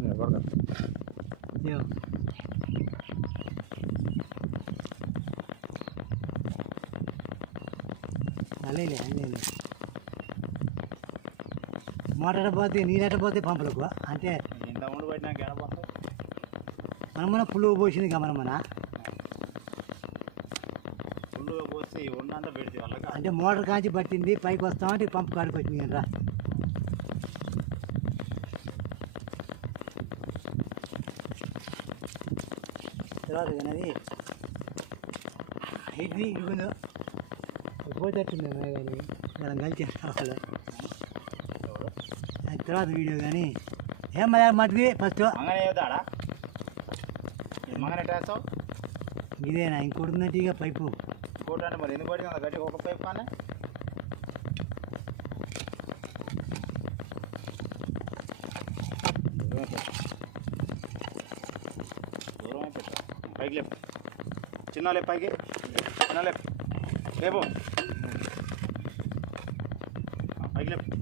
వస్తుంది పడక అలే మాట్లాడపోతే నీరెట్టపోతే పంపలకు అంటే ఇంత ముందు పట్టినాక ఎడపోతే మన పులుగు పోసింది మన ఫుల్గా పోసి ఉన్నంత పెడితే వాళ్ళకి అంటే మోటార్ కాంచి పట్టింది పైకి వస్తామంటే పంపు కాడికి వచ్చింది రా తర్వాత కానీ ఇది ఇరుగులు పోతేట్టుంది కానీ మనం కలిసి రావాలి తర్వాత వీడియో కానీ ఏం మట్టిది ఫస్ట్ మంగనే అవుతాడా మంగనే వేస్తావు ఇదేనా ఇంకోటి ఉందంటే ఇక పైపు ఇంకోటి అంటే మరి ఎందుకు పడింది గట్టి ఒక పైపు కానీ దూరం అయిపోతా పైకి లేపు చిన్న లేపు పైకి చిన్న లేపు లేపు పైకి లేపు